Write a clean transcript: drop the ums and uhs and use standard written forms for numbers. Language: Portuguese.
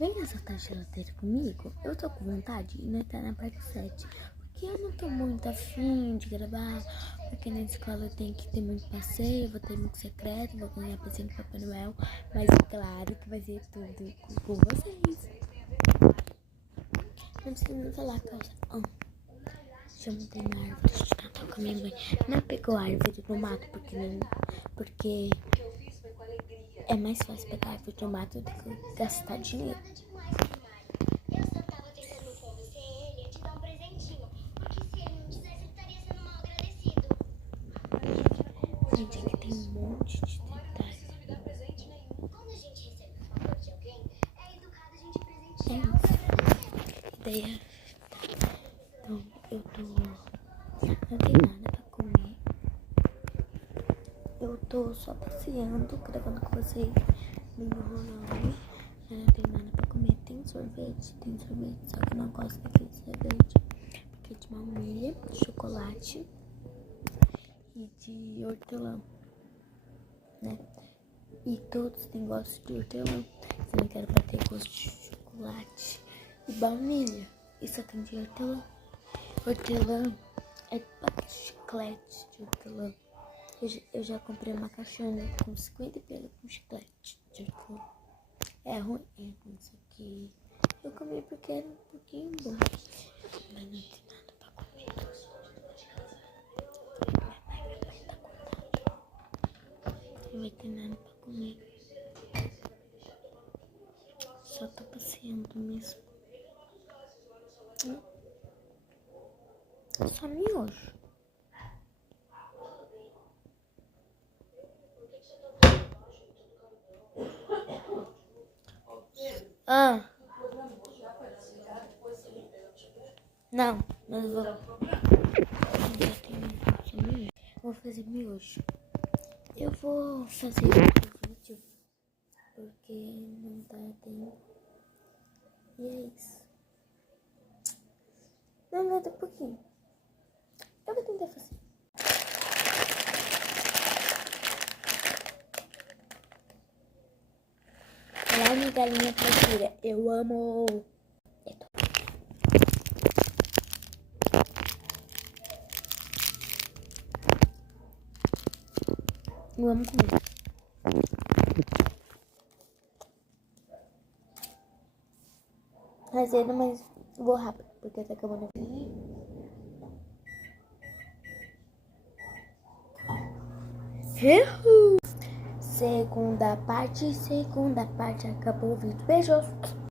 Vem soltar a geladeira comigo? Eu tô com vontade e nós tá na parte 7. Porque eu não tô muito afim de gravar. Porque na escola eu tenho que ter muito passeio, vou ter muito secreto, vou ganhar presente do Papai Noel. Mas claro que vai ser tudo com vocês. Não precisa nem falar, calça. Deixa eu montar na árvore de Natal com a minha mãe. Não pegou a árvore do mato porque é mais fácil pegar a árvore do mato do que gastar dinheiro. Eu só tava tentando convencer ele a te dar um presentinho. Porque se ele não dissesse, ele estaria sendo mal agradecido. Gente, aqui tem um monte de detalhes. Quando a gente recebe o favor de alguém, é educado a gente É presentear. isso. Ideia. Então, eu tô... Não tem nada pra comer. Eu tô só passeando, gravando com vocês. Me enrolando. Eu não tem nada pra comer. Tem sorvete, só que eu não gosto daquele sorvete. Porque é de baunilha, chocolate e de hortelã, né? E todos têm gosto de hortelã. Se não quero pra ter gosto de chocolate e baunilha. E só tem de hortelã. Hortelã é chiclete de hortelã. Eu já comprei uma caixona com 50 pelo com chiclete de hortelã. É ruim isso aqui. Eu comi porque era um pouquinho bom. Mas não tem nada pra comer. Minha mãe tá contando. Não vai ter nada pra comer. Só tô passeando mesmo. Só miojo. Não, mas vou fazer miojo. Eu vou fazer outro vídeo porque não tá tempo. E é isso. Não, nada um pouquinho. Eu vou tentar fazer. Olá, minha galinha procura. Eu amo. Eu amo comer. Fazendo, mas vou rápido, porque tá acabando a vida. Segunda parte, acabou o vídeo. Beijos!